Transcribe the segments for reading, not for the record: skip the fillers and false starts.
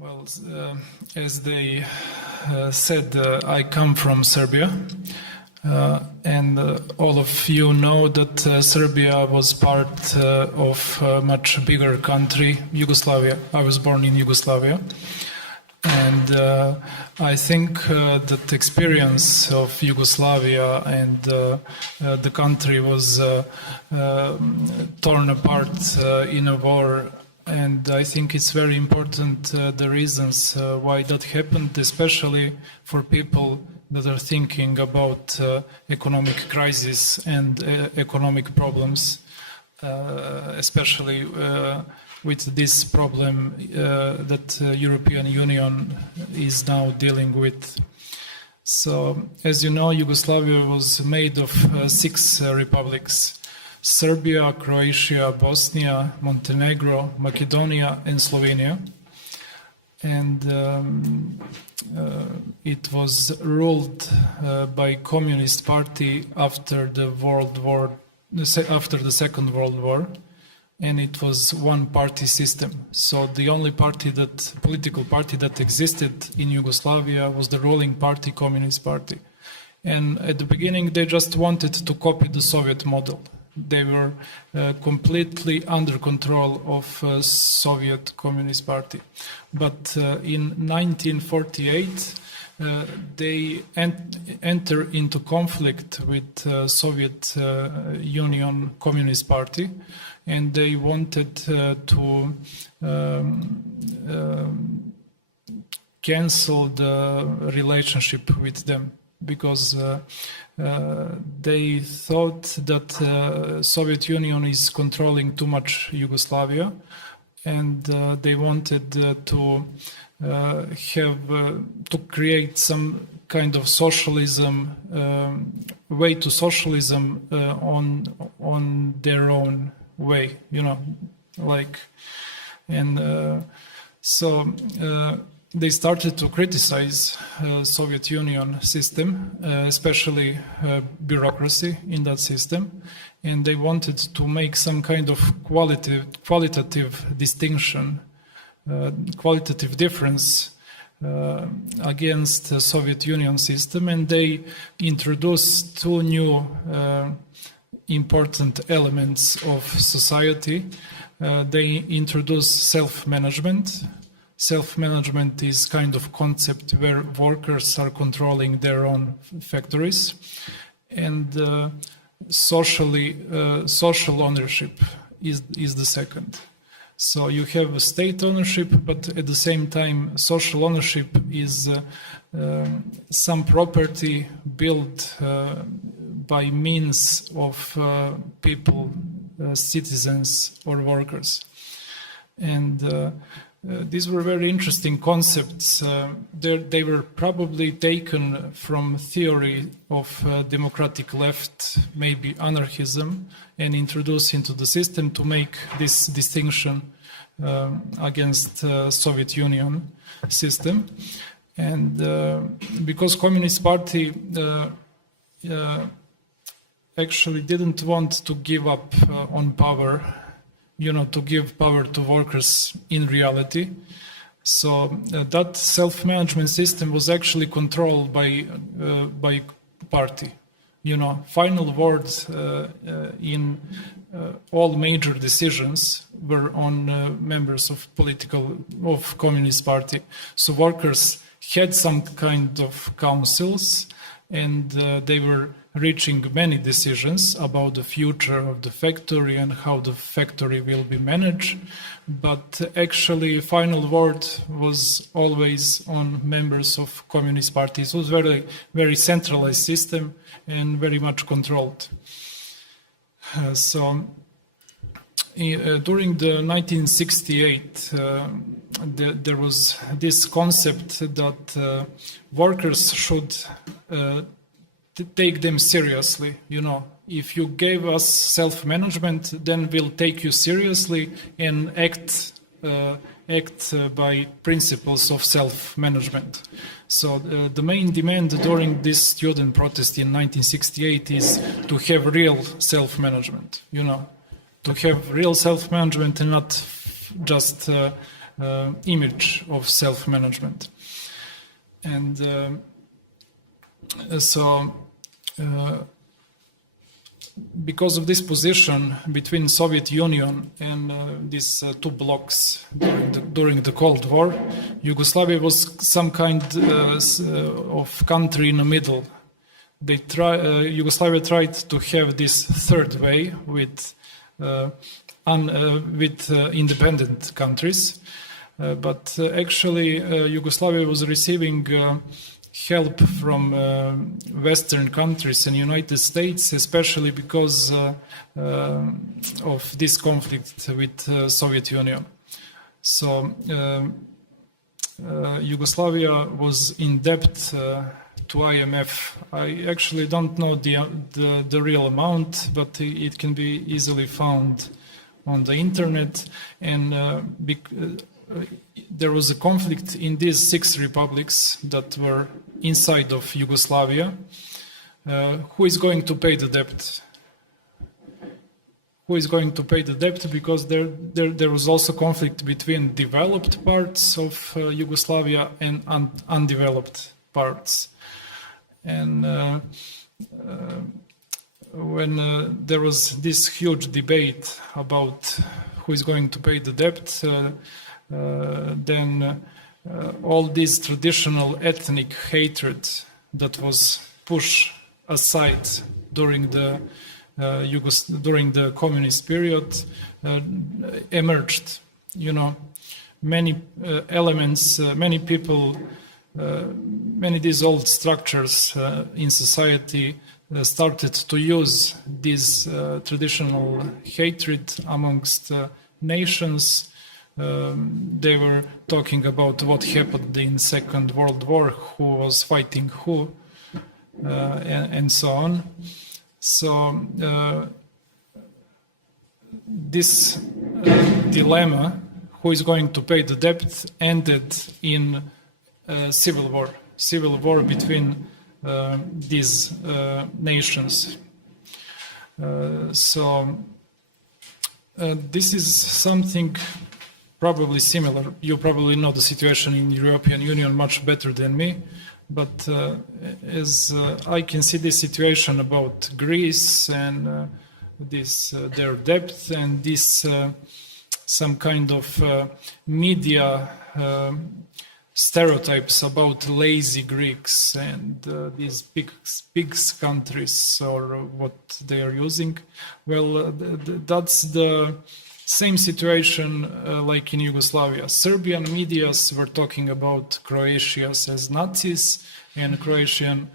Well, as they said, I come from Serbia, and all of you know that Serbia was part of a much bigger country, Yugoslavia. I was born in Yugoslavia, and I think that the experience of Yugoslavia and the country was torn apart in a war. And I think it's very important the reasons why that happened, especially for people that are thinking about economic crisis and economic problems, especially with this problem that European Union is now dealing with. So, as you know, Yugoslavia was made of 6 republics: Serbia, Croatia, Bosnia, Montenegro, Macedonia, and Slovenia. And it was ruled by Communist Party after the Second World War, and it was one-party system. So the only political party that existed in Yugoslavia was the ruling party, Communist Party. And at the beginning, they just wanted to copy the Soviet model. They were completely under control of Soviet Communist Party. But in 1948, they enter into conflict with Soviet Union Communist Party, and they wanted to cancel the relationship with them, because they thought that Soviet Union is controlling too much Yugoslavia, and they wanted to create some kind of socialism, way to socialism on their own way, so they started to criticize Soviet Union system, especially bureaucracy in that system, and they wanted to make some kind of qualitative distinction, qualitative difference against the Soviet Union system, and they introduced 2 new important elements of society. They introduced self-management. Self-management is kind of concept where workers are controlling their own factories, and social ownership is the second. So you have a state ownership, but at the same time, social ownership is some property built by means of people, citizens or workers, and these were very interesting concepts. They were probably taken from theory of democratic left, maybe anarchism, and introduced into the system to make this distinction against Soviet Union system. And because Communist Party actually didn't want to give up on power, to give power to workers in reality. So that self-management system was actually controlled by party. Final words in all major decisions were on members of Communist Party. So workers had some kind of councils, and they were reaching many decisions about the future of the factory and how the factory will be managed, but actually final word was always on members of Communist Party. It was very, very centralized system and very much controlled. So during the 1968, there was this concept that workers should take them seriously. If you gave us self-management, then we'll take you seriously and act by principles of self-management. So the main demand during this student protest in 1968 is to have real self-management, to have real self-management and not just image of self-management. And because of this position between Soviet Union and these two blocks during the Cold War, Yugoslavia was some kind of country in the middle. Yugoslavia tried to have this third way with independent countries, but actually Yugoslavia was receiving help from Western countries and United States, especially because of this conflict with Soviet Union. So Yugoslavia was in debt to IMF. I actually don't know the real amount, but it can be easily found on the internet. And there was a conflict in these 6 republics that were inside of Yugoslavia. Who is going to pay the debt? Who is going to pay the debt? Because there was also conflict between developed parts of Yugoslavia and undeveloped parts. And when there was this huge debate about who is going to pay the debt, then all this traditional ethnic hatred that was pushed aside during the communist period emerged. You know, many elements, many people, many these old structures in society started to use this traditional hatred amongst nations. They were talking about what happened in Second World War, who was fighting who, and so on. So this dilemma, who is going to pay the debt, ended in civil war between these nations. This is something probably similar. You probably know the situation in the European Union much better than me, but as I can see this situation about Greece and their debt and this some kind of media stereotypes about lazy Greeks and these big countries or what they are using. Well, that's the same situation like in Yugoslavia. Serbian medias were talking about Croatians as Nazis, and Croatian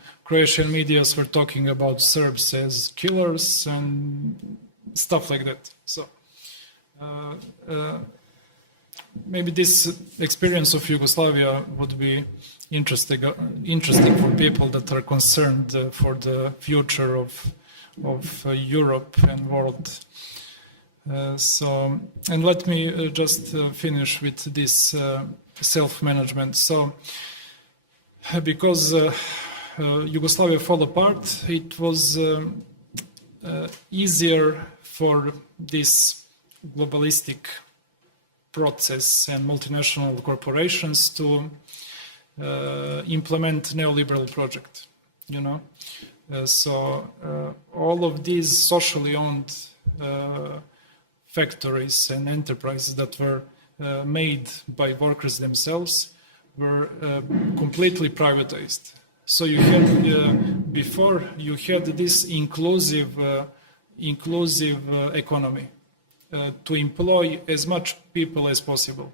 medias were talking about Serbs as killers and stuff like that. So maybe this experience of Yugoslavia would be interesting for people that are concerned for the future of Europe and world. And let me just finish with this self-management. So, because Yugoslavia fell apart, it was easier for this globalistic process and multinational corporations to implement neoliberal project. You know, all of these socially owned factories and enterprises that were made by workers themselves were completely privatized. So you had before you had this inclusive economy to employ as much people as possible,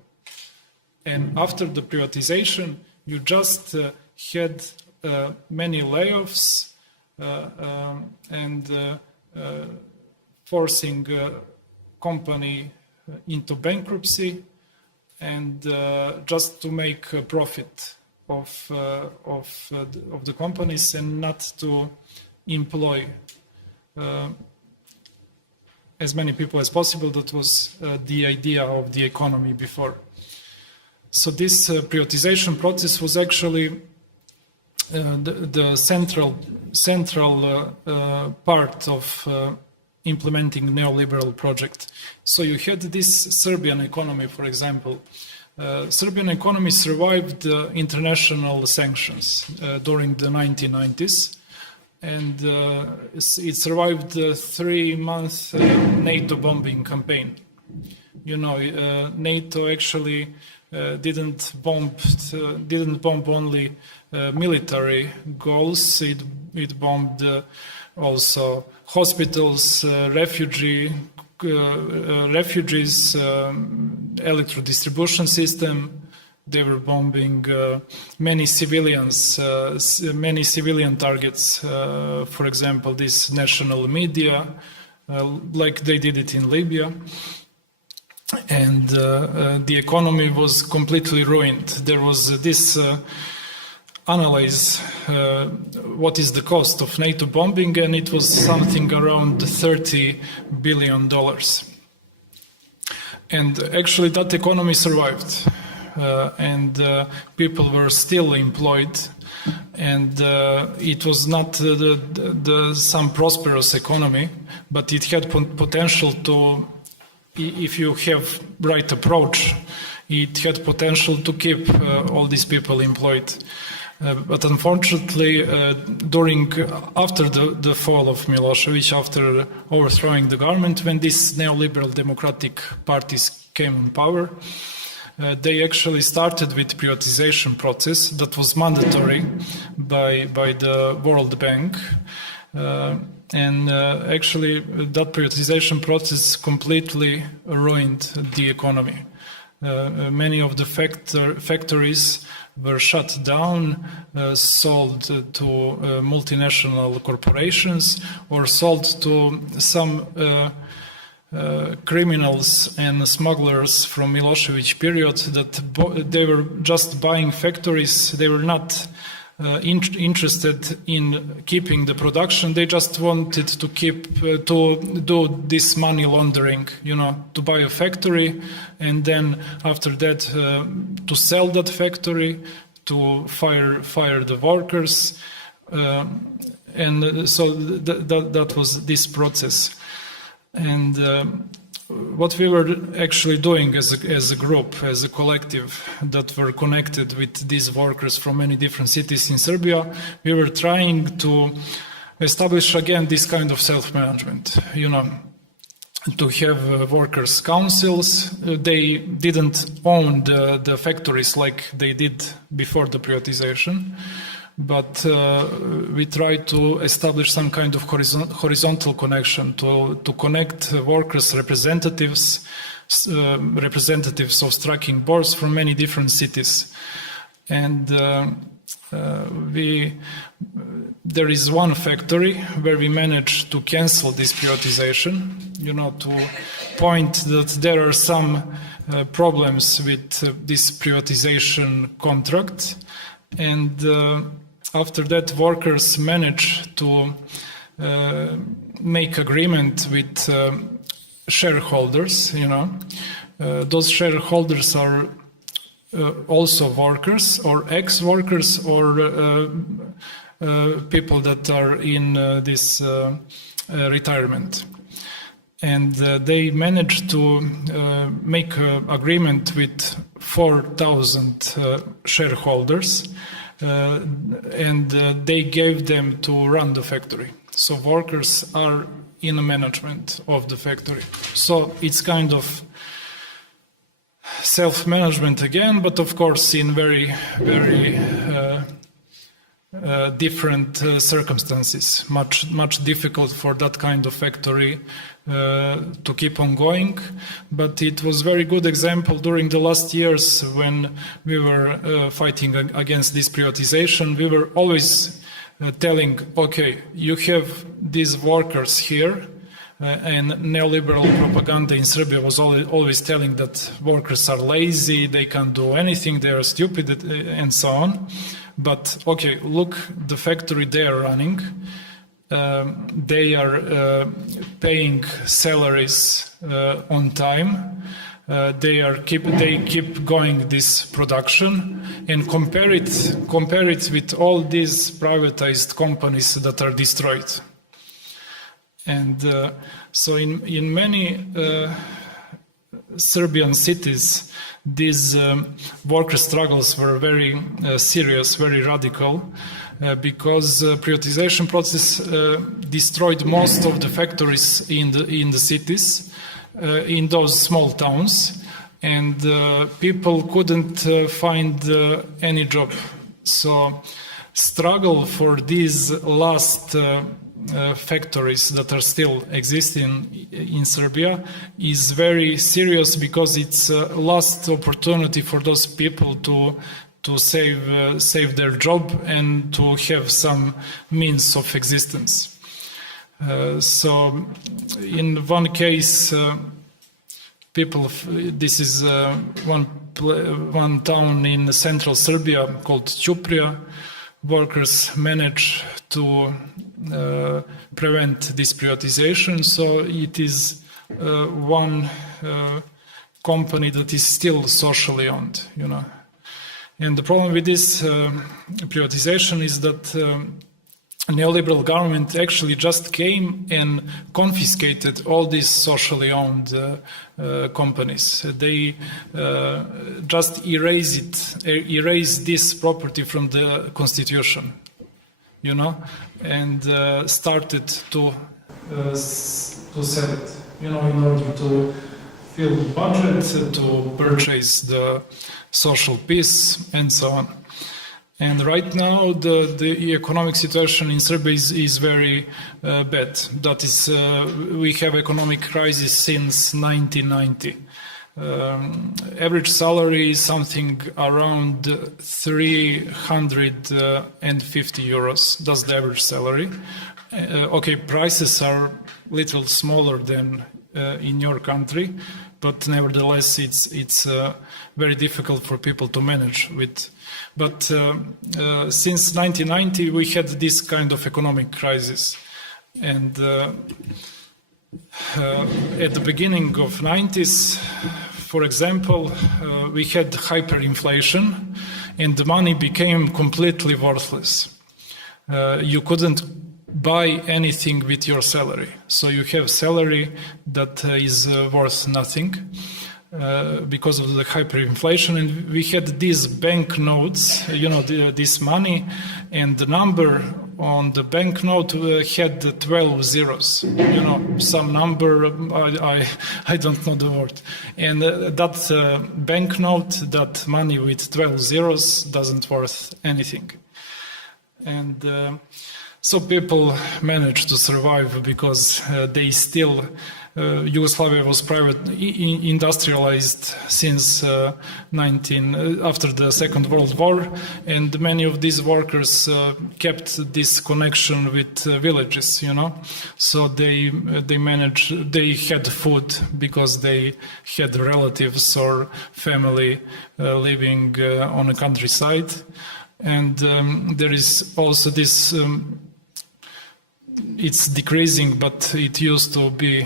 and after the privatization, you just had many layoffs and forcing company into bankruptcy and just to make a profit of the companies and not to employ as many people as possible. That was the idea of the economy before. So this privatization process was actually the central part of implementing neoliberal project. So you had this Serbian economy, for example, Serbian economy survived international sanctions during the 1990s, and it survived a 3-month NATO bombing campaign. You know, NATO actually didn't bomb only military goals. It bombed also hospitals, refugees, electro distribution system. They were bombing many civilian targets. For example, this national media, like they did it in Libya. And the economy was completely ruined. There was this analyze what is the cost of NATO bombing, and it was something around $30 billion. And actually that economy survived, and people were still employed, and it was not some prosperous economy, but it had potential to, if you have right approach, it had potential to keep all these people employed. But unfortunately, after the fall of Milosevic, after overthrowing the government, when these neoliberal democratic parties came in power, they actually started with privatization process that was mandatory by the World Bank. And actually, that privatization process completely ruined the economy. Many of the factories were shut down, sold to multinational corporations, or sold to some criminals and smugglers from Milosevic period that they were just buying factories. They were not interested in keeping the production. They just wanted to do this money laundering, you know, to buy a factory, and then after that to sell that factory, to fire the workers, and so that was this process. And what we were actually doing as a group, as a collective that were connected with these workers from many different cities in Serbia, we were trying to establish again this kind of self-management, you know, to have workers' councils. They didn't own the factories like they did before the privatization, but we tried to establish some kind of horizontal connection to connect workers' representatives of striking boards from many different cities. And there is one factory where we managed to cancel this privatization, you know, to point that there are some problems with this privatization contract. And after that, workers managed to make agreement with shareholders, you know. Those shareholders are also workers or ex-workers or people that are in this retirement. And they managed to make an agreement with 4,000 shareholders, and they gave them to run the factory. So workers are in the management of the factory. So it's kind of self-management again, but of course in very, very different circumstances. Much difficult for that kind of factory to keep on going, but it was very good example during the last years when we were fighting against this privatization. We were always telling, okay, you have these workers here, and neoliberal propaganda in Serbia was always telling that workers are lazy, they can't do anything, they are stupid, and so on. But okay, look, the factory they are running, they are paying salaries on time. They keep going this production, and compare it with all these privatized companies that are destroyed. And so in many Serbian cities, these worker struggles were very serious, very radical, because privatization process destroyed most of the factories in the cities, in those small towns, and people couldn't find any job. So struggle for these last factories that are still existing in Serbia is very serious, because it's a last opportunity for those people to save their job and to have some means of existence. So in one case, this is one town in central Serbia called Ćuprija. Workers manage to prevent this privatization, so it is one company that is still socially owned, And the problem with this privatization is that neoliberal government actually just came and confiscated all these socially owned companies. They just erased this property from the constitution, and started to sell it, in order to fill the budget, to purchase the social peace, and so on. And right now, the economic situation in Serbia is very bad. That is, we have economic crisis since 1990. Average salary is something around 350 euros. That's the average salary. Okay, prices are little smaller than in your country, but nevertheless, it's very difficult for people to manage with. But since 1990, we had this kind of economic crisis, and at the beginning of 90s, for example, we had hyperinflation, and the money became completely worthless. You couldn't buy anything with your salary, so you have salary that is worth nothing. Because of the hyperinflation, and we had these banknotes, this money, and the number on the banknote had 12 zeros. Some number, I don't know the word. And that banknote, that money with 12 zeros, doesn't worth anything. And so people managed to survive because they still. Yugoslavia was industrialized since after the Second World War, and many of these workers kept this connection with villages, So they had food because they had relatives or family living on the countryside, and there is also this. It's decreasing, but it used to be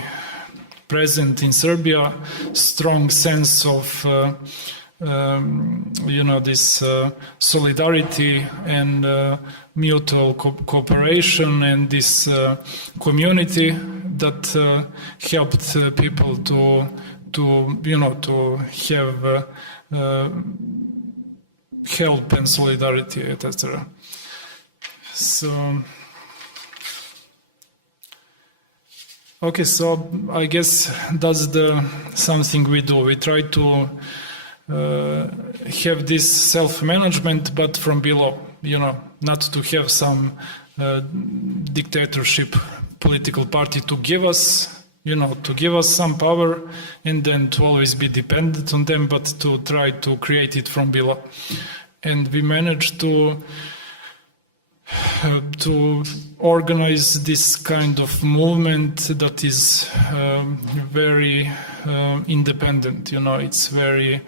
present in Serbia, strong sense of this solidarity and mutual cooperation, and this community that helped people to have help and solidarity, etc. So. Okay, so I guess that's something we do. We try to have this self-management, but from below, not to have some dictatorship political party to give us, some power, and then to always be dependent on them, but to try to create it from below. And we managed to organize this kind of movement that is very independent. It's very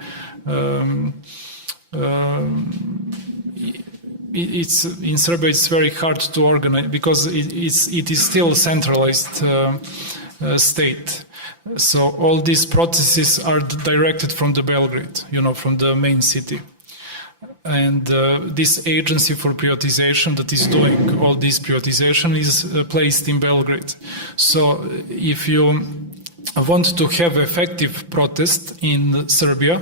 it's in Serbia. It's very hard to organize because it is still a centralized state. So all these processes are directed from the Belgrade, from the main city. And this agency for privatization that is doing all this privatization is placed in Belgrade. So if you want to have effective protest in Serbia,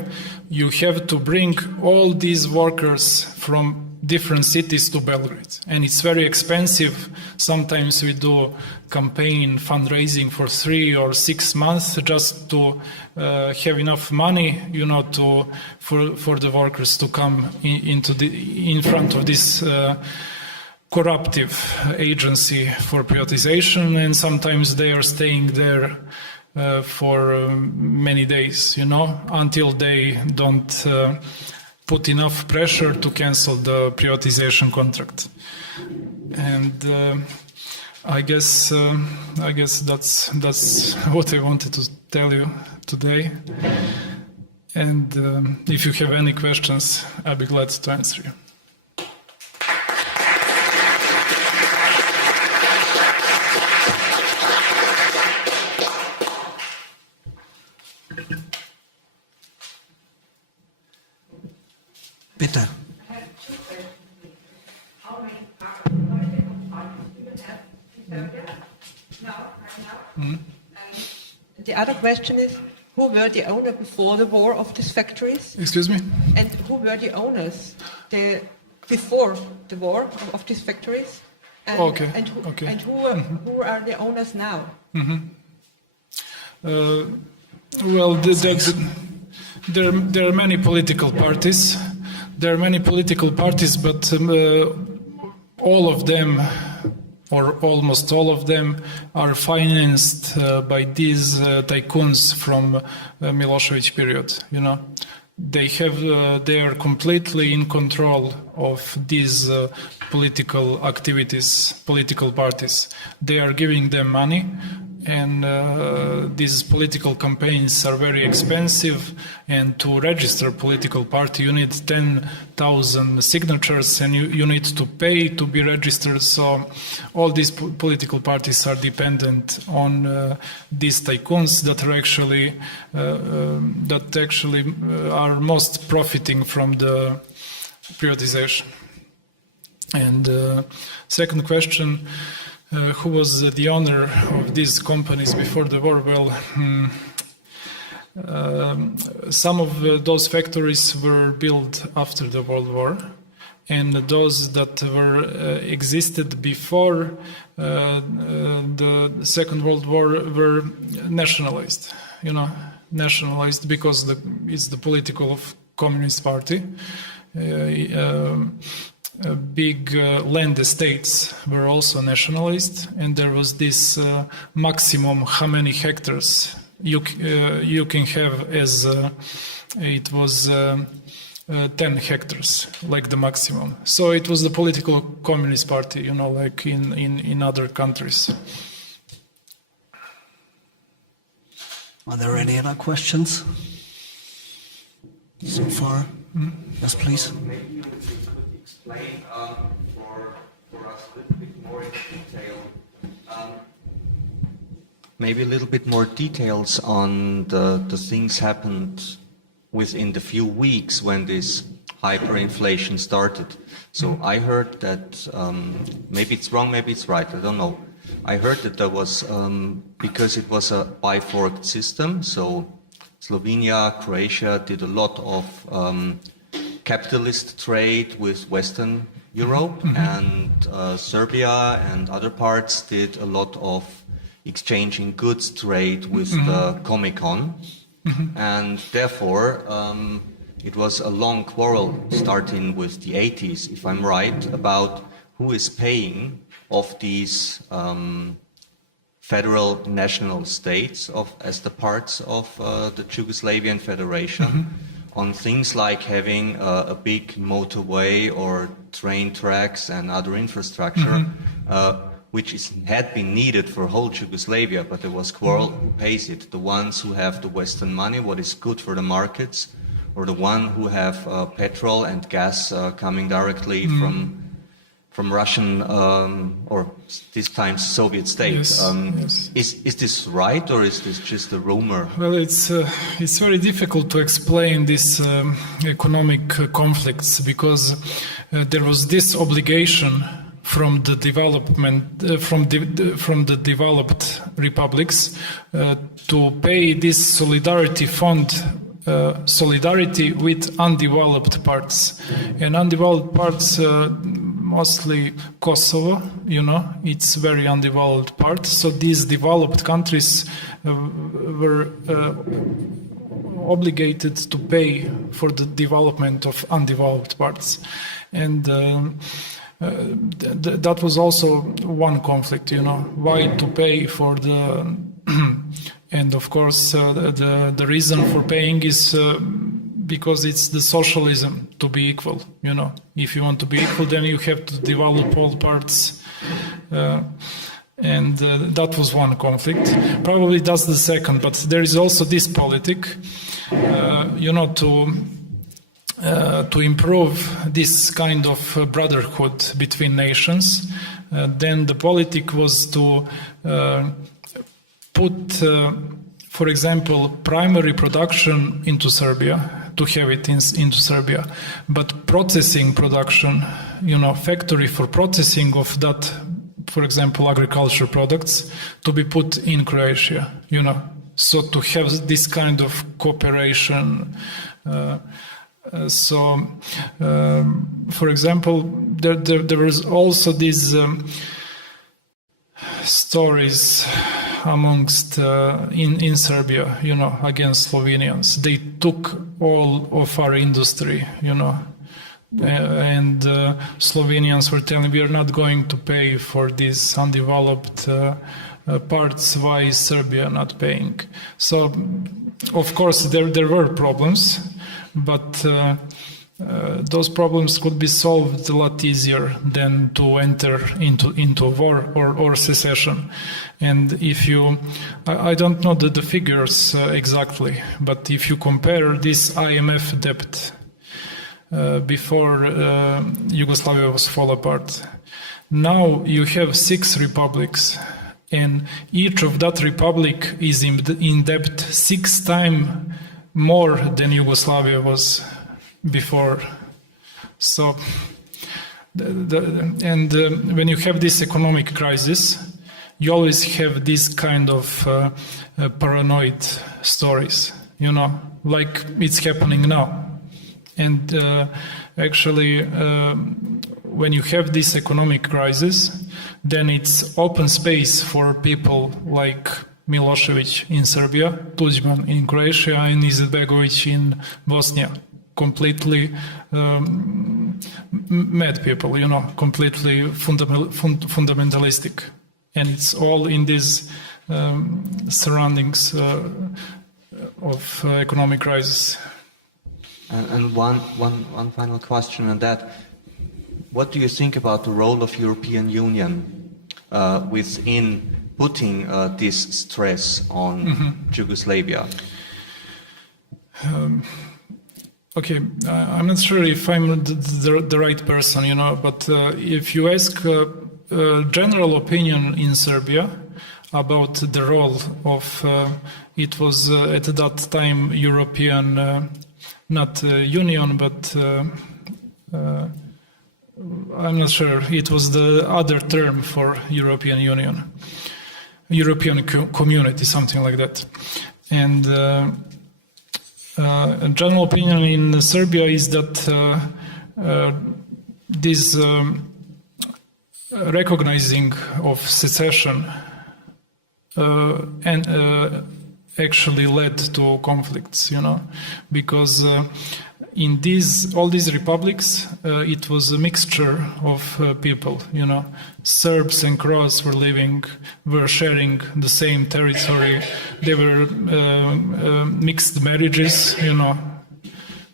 you have to bring all these workers from different cities to Belgrade. And it's very expensive. Sometimes we do campaign fundraising for 3 or 6 months just to have enough money, for the workers to come in front of this corruptive agency for privatization, and sometimes they are staying there for many days, until they don't put enough pressure to cancel the privatization contract. And I guess that's what I wanted to tell you today. And if you have any questions, I'll be glad to answer you. Bitte. I have 2 questions. How many political parties do you have in Serbia now, right now? And the other question is, who were the owners before the war of these factories? Excuse me? And who were the owners before the war of these factories? And, Okay. And who, Okay. And who are the owners now? Well, there are many political parties. There are many political parties, but all of them, or almost all of them, are financed by these tycoons from Milosevic period. They are completely in control of these political activities, political parties. They are giving them money. And these political campaigns are very expensive, and to register a political party you need 10,000 signatures, and you need to pay to be registered. So all these political parties are dependent on these tycoons that are most profiting from the privatization. And second question, who was the owner of these companies before the war? Well, some of those factories were built after the World War, and those that existed before the Second World War were nationalized. Nationalized because it's the political Communist Party. Big land estates were also nationalized, and there was this maximum how many hectares you can have, as it was 10 hectares, like the maximum. So it was the political Communist Party, like in other countries. Are there any other questions so far? Yes, please. Maybe you could explain for us a little bit more in detail. Maybe a little bit more details on the things happened within the few weeks when this hyperinflation started. So I heard that, maybe it's wrong, maybe it's right, I don't know. I heard that there was, because it was a biforked system, so Slovenia, Croatia did a lot of capitalist trade with Western Europe, and Serbia and other parts did a lot of exchanging goods trade with the Comecon, and therefore it was a long quarrel starting with the 80s, if I'm right, about who is paying of these federal national states as the parts of the Yugoslavian Federation on things like having a big motorway or train tracks and other infrastructure, which had been needed for whole Yugoslavia, but there was quarrel who pays it, the ones who have the Western money, what is good for the markets, or the one who have petrol and gas coming directly from Russian or this time Soviet state. Yes. Is this right, or is this just a rumor? Well, it's very difficult to explain these economic conflicts, because there was this obligation from the developed republics to pay this solidarity fund, solidarity with undeveloped parts. And undeveloped parts, mostly Kosovo, it's very undeveloped part. So these developed countries were obligated to pay for the development of undeveloped parts. And that was also one conflict, why to pay for the and of course the reason for paying is because it's the socialism to be equal. If you want to be equal, then you have to develop all parts, and that was one conflict. Probably that's the second, but there is also this politic, to improve this kind of brotherhood between nations. Then the politic was to put, for example, primary production into Serbia, to have it into Serbia, but processing production, factory for processing of that, for example, agriculture products, to be put in Croatia, so to have this kind of cooperation. For example, there was also these stories amongst in Serbia, against Slovenians. They took all of our industry, and Slovenians were telling, we are not going to pay for these undeveloped parts. Why is Serbia not paying? So, of course, there were problems, but those problems could be solved a lot easier than to enter into war or secession. And if you, I don't know the figures exactly, but if you compare this IMF debt before Yugoslavia was fall apart, now you have 6 republics, and each of that republic is in debt 6 times more than Yugoslavia was before. So, when you have this economic crisis, you always have this kind of paranoid stories, like it's happening now. And actually, when you have this economic crisis, then it's open space for people like Milosevic in Serbia, Tudjman in Croatia, and Izetbegovic in Bosnia. Completely mad people, completely fundamentalistic. And it's all in these surroundings of economic crisis. And one final question on that. What do you think about the role of European Union within putting this stress on Yugoslavia? Okay, I'm not sure if I'm the right person, but if you ask general opinion in Serbia about the role of, it was at that time European, not Union, but I'm not sure, it was the other term for European Union, European community, something like that. And general opinion in Serbia is that this recognizing of secession actually led to conflicts, because in all these republics, it was a mixture of people, Serbs and Croats were sharing the same territory. There were mixed marriages,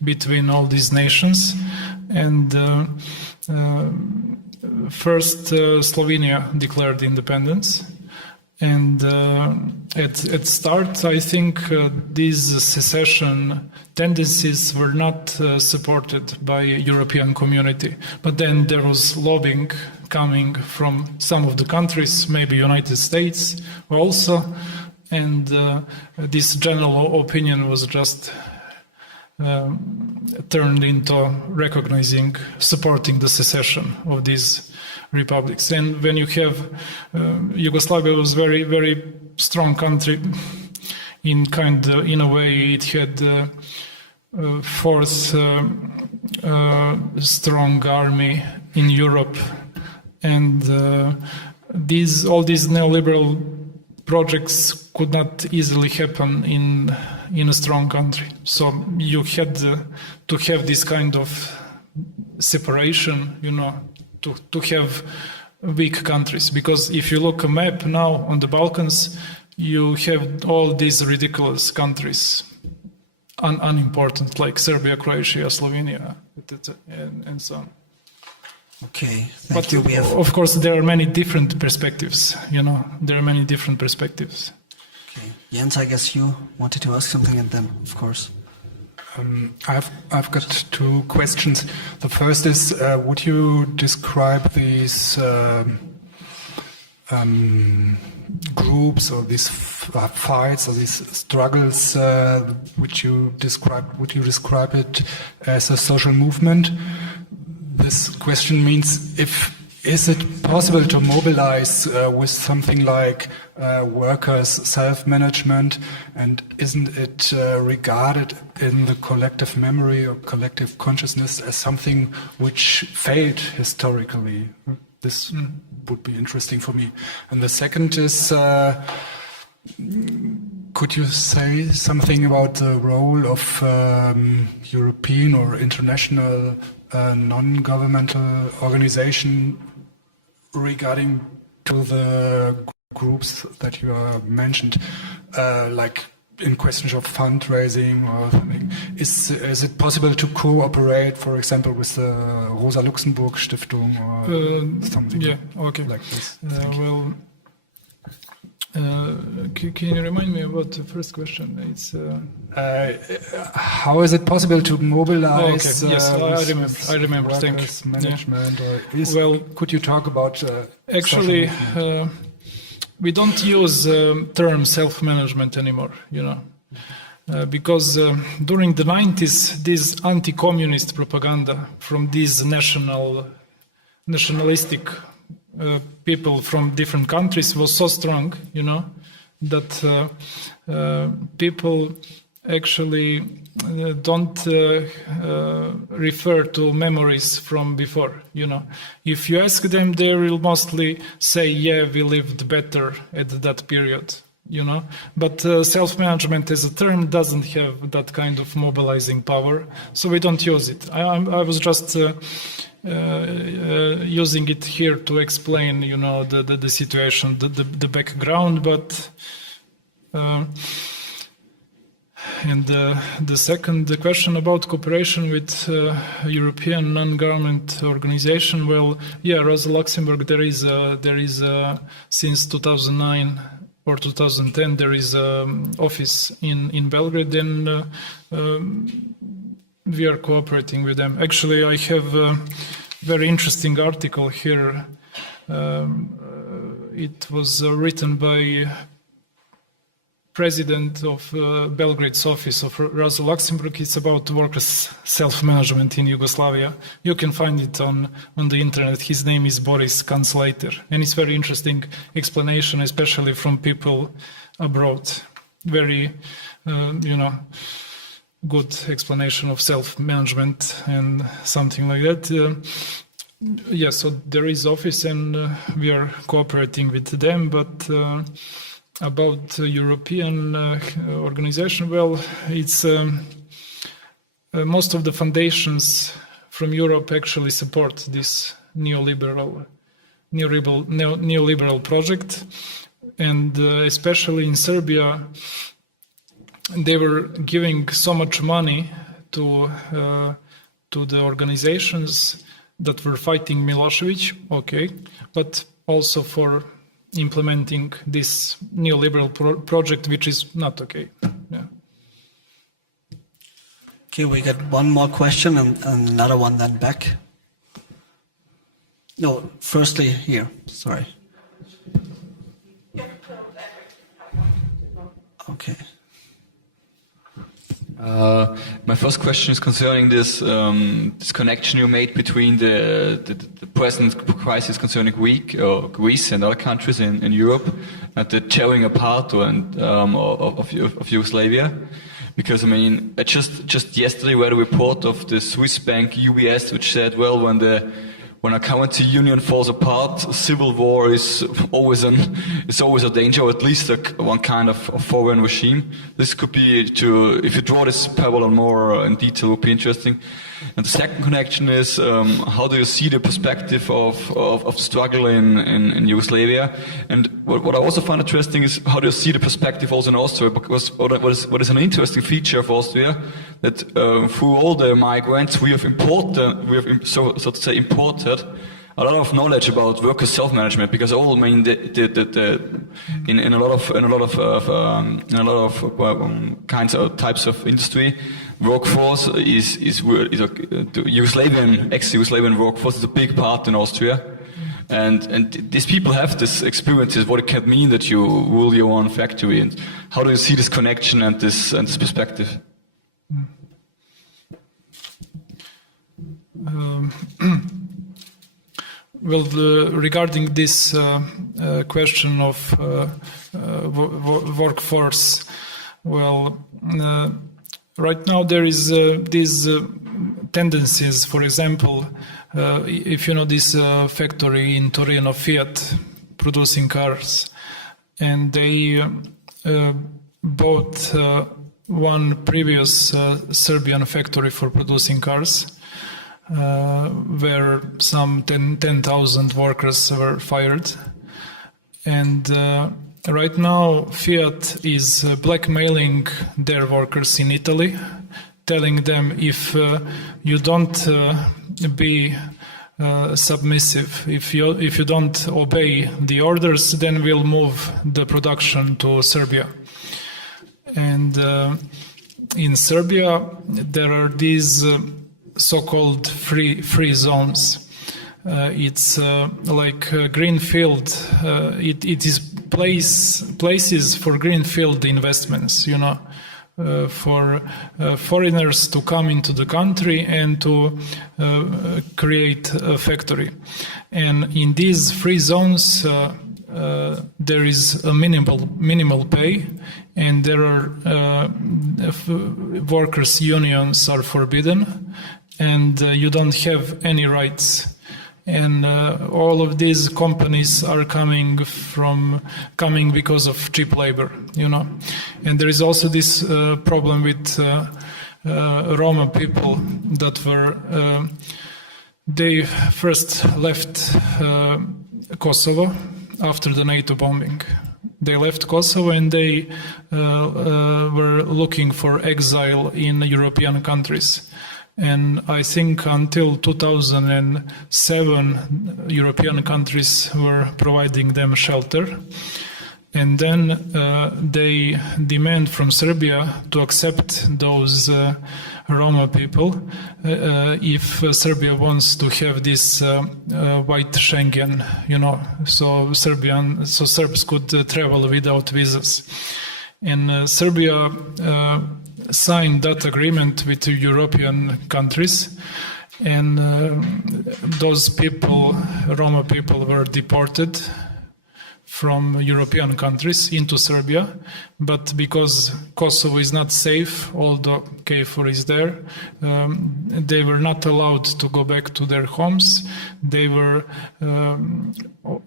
between all these nations. And first, Slovenia declared independence. And at start, I think these secession tendencies were not supported by European community. But then there was lobbying coming from some of the countries, maybe United States also, and this general opinion was just turned into recognizing, supporting the secession of these republics. And when you have Yugoslavia was very, very strong country. In a way, it had fourth strong army in Europe, and all these neoliberal projects could not easily happen in a strong country. So you had to have this kind of separation, to have weak countries. Because if you look at a map now on the Balkans, you have all these ridiculous countries, unimportant, like Serbia, Croatia, Slovenia, and so on. Okay, thank you. Of course, there are many different perspectives, there are many different perspectives. Okay. Jens, I guess you wanted to ask something, and then, of course. I've got two questions. The first is, would you describe these groups or these fights or these struggles which you described, would you describe it as a social movement? This question means, is it possible to mobilize with something like workers' self-management, and isn't it regarded in the collective memory or collective consciousness as something which failed historically? This would be interesting for me. And the second is, could you say something about the role of European or international non-governmental organization regarding to the groups that you mentioned, like in questions of fundraising or something? Is it possible to cooperate, for example, with the Rosa Luxemburg Stiftung or something? Yeah, okay. Like this? Can you remind me about the first question? It's how is it possible to mobilize? Okay. Yes, I remember. Thank you. Management, Yeah. or could you talk about? Actually, we don't use term self-management anymore. Because during the 90s, this anti-communist propaganda from these nationalistic people from different countries was so strong, that people actually don't refer to memories from before. If you ask them, they will mostly say, "Yeah, we lived better at that period." But self-management as a term doesn't have that kind of mobilizing power, so we don't use it. I was just using it here to explain, the situation, the background, but and the second question about cooperation with European non-government organization. Well, yeah, Rosa Luxemburg. There is since 2009 or 2010 there is an office in Belgrade, and we are cooperating with them. Actually, I have a very interesting article here. It was written by president of Belgrade's office of Rosa Luxemburg. It's about workers' self-management in Yugoslavia. You can find it on the internet. His name is Boris Kanclater, and it's very interesting explanation, especially from people abroad. Very, good explanation of self-management and something like that. Yeah, so there is office, and we are cooperating with them, but about European organization, well, it's most of the foundations from Europe actually support this neoliberal project, and especially in Serbia, they were giving so much money to the organizations that were fighting Milosevic, okay, but also for implementing this neoliberal project, which is not okay. Yeah. Okay, we got one more question and another one then back. No, firstly here, sorry. Okay. My first question is concerning this connection you made between the present crisis concerning Greece and other countries in Europe, and the tearing apart of Yugoslavia. Because I mean, I just yesterday read a report of the Swiss bank UBS, which said, well, when a currency union falls apart, civil war is always a danger, or at least one kind of foreign regime. This could be if you draw this parallel more in detail, would be interesting. And the second connection is, how do you see the perspective of struggle in Yugoslavia? And what I also find interesting is, how do you see the perspective also in Austria? Because what is an interesting feature of Austria, that through all the migrants we have imported a lot of knowledge about worker self-management, because all, I mean, in a lot of kinds of types of industry, workforce is ex-Yugoslavian workforce is a big part in Austria, and these people have this experiences what it can mean that you rule your own factory. And how do you see this connection and this perspective? Well, regarding this question of workforce, well, right now there is these tendencies. For example, if you know this factory in Torino, Fiat, producing cars, and they bought one previous Serbian factory for producing cars, where some 10,000 workers were fired. And right now Fiat is blackmailing their workers in Italy, telling them, if you don't be submissive, if you don't obey the orders, then we'll move the production to Serbia. And in Serbia there are these so-called free zones. It's like a green field. It is places for greenfield investments, you know, for foreigners to come into the country and to create a factory. And in these free zones, there is a minimal pay, and there are workers' unions are forbidden, and you don't have any rights. And all of these companies are coming because of cheap labor, you know. And there is also this problem with Roma people that were they first left Kosovo after the NATO bombing. They left Kosovo and they were looking for exile in European countries. And I think until 2007, European countries were providing them shelter. And then they demand from Serbia to accept those Roma people if Serbia wants to have this white Schengen, you know, so Serbs could travel without visas. And Serbia signed that agreement with the European countries, and those people, Roma people, were deported from European countries into Serbia. But because Kosovo is not safe, although KFOR is there, they were not allowed to go back to their homes. They were,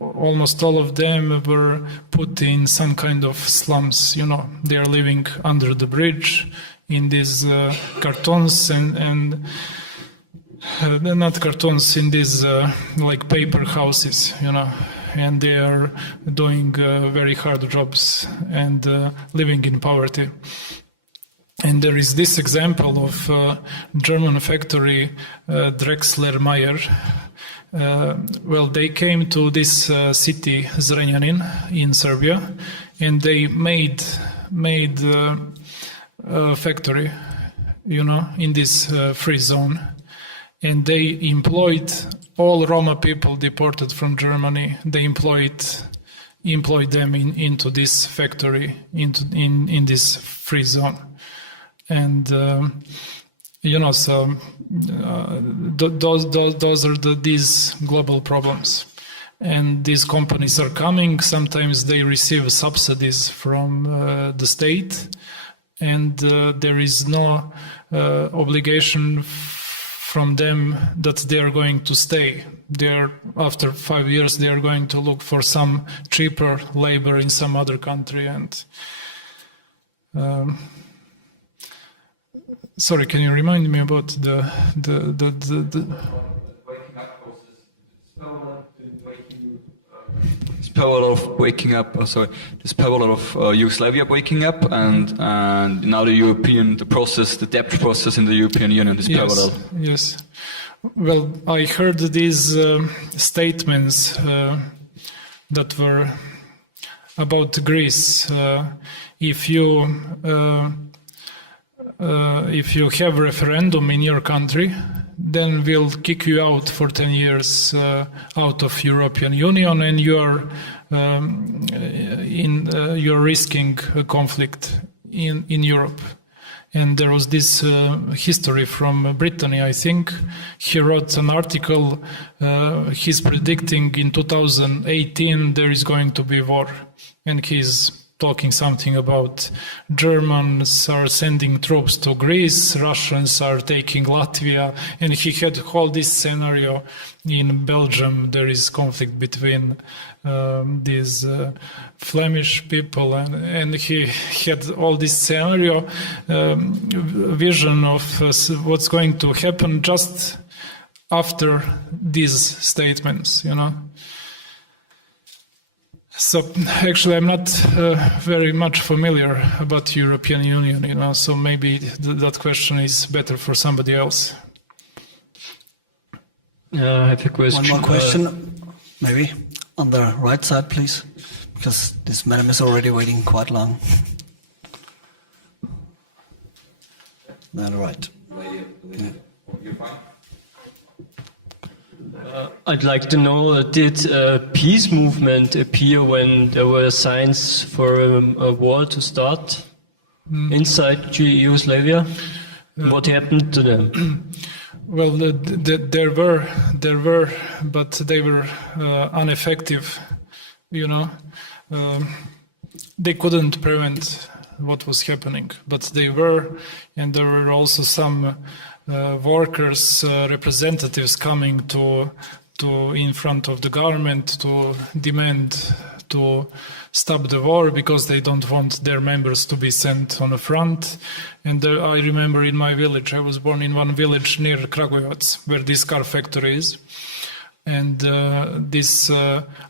almost all of them were put in some kind of slums, you know. They are living under the bridge in these cartons and not cartons, in these like paper houses, you know. And they are doing very hard jobs and living in poverty. And there is this example of German factory Drexler Meyer. Well, they came to this city Zrenjanin in Serbia, and they made a factory, you know, in this free zone. And they employed all Roma people deported from Germany. They employed them into this factory, in this free zone. and so those are these global problems. And these companies are coming. Sometimes they receive subsidies from the state, and there is no obligation from them that they are going to stay. After 5 years, they are going to look for some cheaper labor in some other country. And sorry, can you remind me about the waking up process? This parallel of waking up. This parallel of Yugoslavia waking up, and now the process, the debt process in the European Union is parallel. Yes. Well, I heard these statements that were about Greece. If you have a referendum in your country, then we'll kick you out for 10 years out of European Union, and you're risking a conflict in Europe. And there was this history from Brittany, I think. He wrote an article. He's predicting in 2018 there is going to be war, and he's talking something about Germans are sending troops to Greece, Russians are taking Latvia, and he had all this scenario in Belgium. There is conflict between these Flemish people, and he had all this scenario vision of what's going to happen just after these statements, So actually, I'm not very much familiar about European Union, so maybe that question is better for somebody else. I have a question. One more question, maybe on the right side, please, because this madam is already waiting quite long. Then right. You're fine. I'd like to know, did a peace movement appear when there were signs for a war to start inside Yugoslavia? What happened to them? Well, there were, but they were ineffective. They couldn't prevent what was happening, but they were, and there were also some workers' representatives coming to in front of the government to demand to stop the war because they don't want their members to be sent on the front. And I remember in my village, I was born in one village near Kragujevac, where this car factory is. And these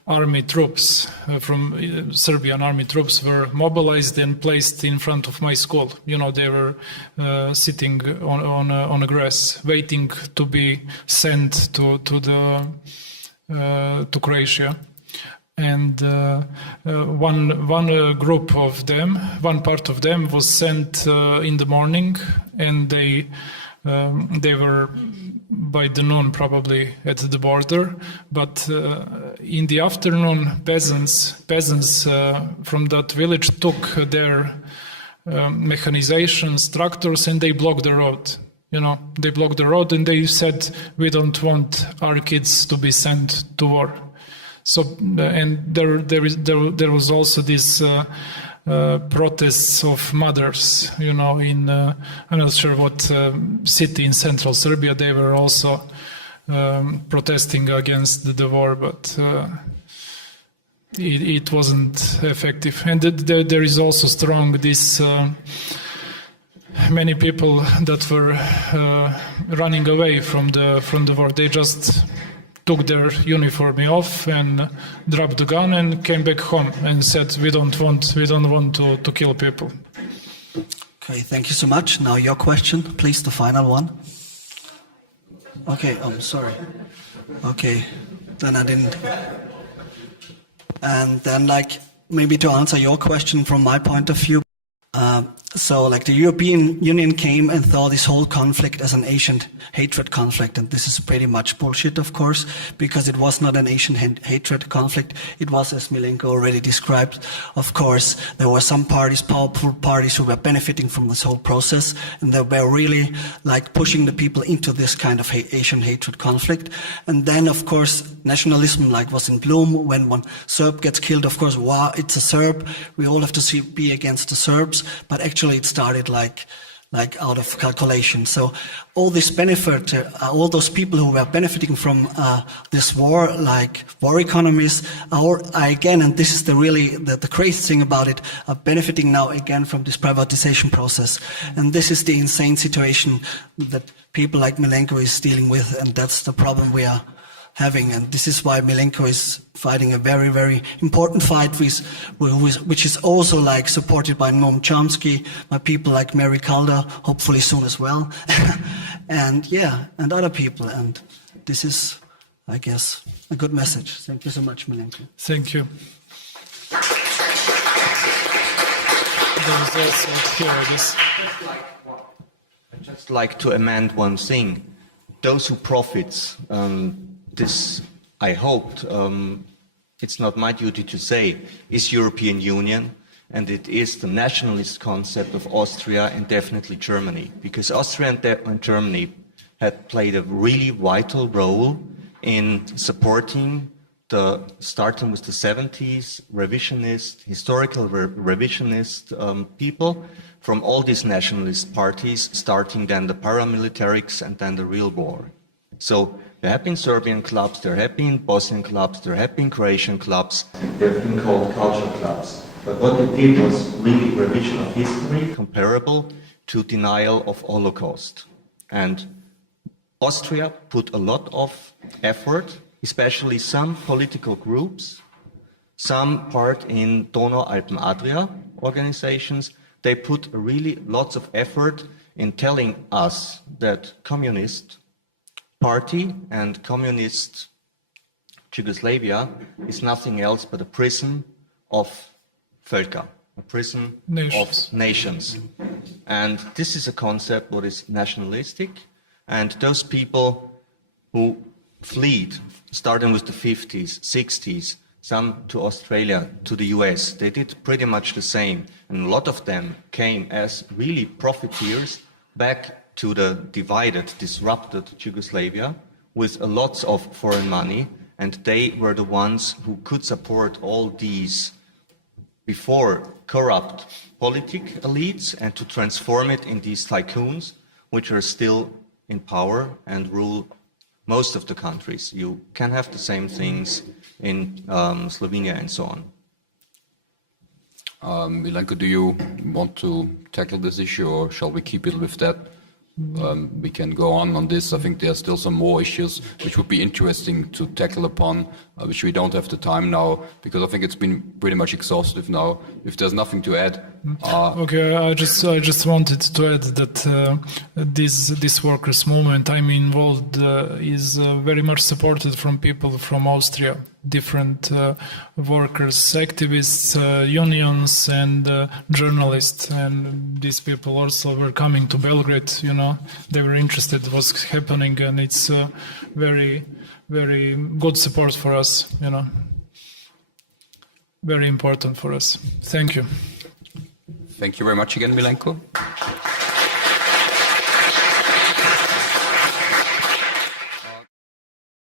army troops from Serbian army troops were mobilized and placed in front of my school. They were sitting on a grass, waiting to be sent to Croatia. And one group of them, one part of them, was sent in the morning, and they were by the noon probably at the border, but in the afternoon peasants from that village took their mechanizations, tractors, and they blocked the road. They blocked the road, and they said, we don't want our kids to be sent to war. So, and there was also this protests of mothers, in I'm not sure what city in central Serbia. They were also protesting against the war, but it wasn't effective. And there is also strong this many people that were running away from the war. They just took their uniform off and dropped the gun and came back home and said, we don't want to kill people. Okay, thank you so much. Now your question, please, the final one. Okay, I'm sorry. Okay, then I didn't. And then, maybe to answer your question from my point of view, So like the European Union came and saw this whole conflict as an ancient hatred conflict. And this is pretty much bullshit, of course, because it was not an ancient hatred conflict. It was, as Milenko already described, of course, there were some parties, powerful parties, who were benefiting from this whole process. And they were really like pushing the people into this kind of Asian hatred conflict. And then, of course, nationalism like was in bloom. When one Serb gets killed, of course, wow, it's a Serb. We all have to be against the Serbs. But actually it started like out of calculation. So all this benefit, all those people who were benefiting from this war, like war economies, are again, and this is the crazy thing about it, are benefiting now again from this privatization process. And this is the insane situation that people like Milenko is dealing with, and that's the problem we are having. And this is why Milenko is fighting a very, very important fight, which is also like supported by Noam Chomsky, by people like Mary Calder, hopefully soon as well, and other people. And this is, I guess, a good message. Thank you so much, Milenko. Thank you. I'd just like to amend one thing. Those who profit, this, I hoped, it's not my duty to say, is European Union, and it is the nationalist concept of Austria and definitely Germany, because Austria and Germany had played a really vital role in supporting starting with the 70s, historical revisionist people from all these nationalist parties, starting then the paramilitarics and then the real war. So there have been Serbian clubs, there have been Bosnian clubs, there have been Croatian clubs, there have been called cultural clubs. But what they did was really revision of history comparable to denial of Holocaust. And Austria put a lot of effort, especially some political groups, some part in Donau-Alpen-Adria organizations. They put really lots of effort in telling us that communist party and communist Yugoslavia is nothing else but a prison of Völker, a prison of nations. And this is a concept what is nationalistic, and those people who fled, starting with the 50s, 60s, some to Australia, to the US, they did pretty much the same. And a lot of them came as really profiteers back to the divided, disrupted Yugoslavia with a lot of foreign money, and they were the ones who could support all these before corrupt politic elites and to transform it in these tycoons which are still in power and rule most of the countries. You can have the same things in Slovenia and so on. Milenko, do you want to tackle this issue, or shall we keep it with that? We can go on this. I think there are still some more issues which would be interesting to tackle upon, which we don't have the time now, because I think it's been pretty much exhaustive now. If there's nothing to add. Okay, I just wanted to add that this workers' movement I'm involved is very much supported from people from Austria, different workers, activists, unions, and journalists. And these people also were coming to Belgrade. You know, they were interested in what's happening, and it's very, very good support for us. You know, very important for us. Thank you. Thank you very much again, Milenko.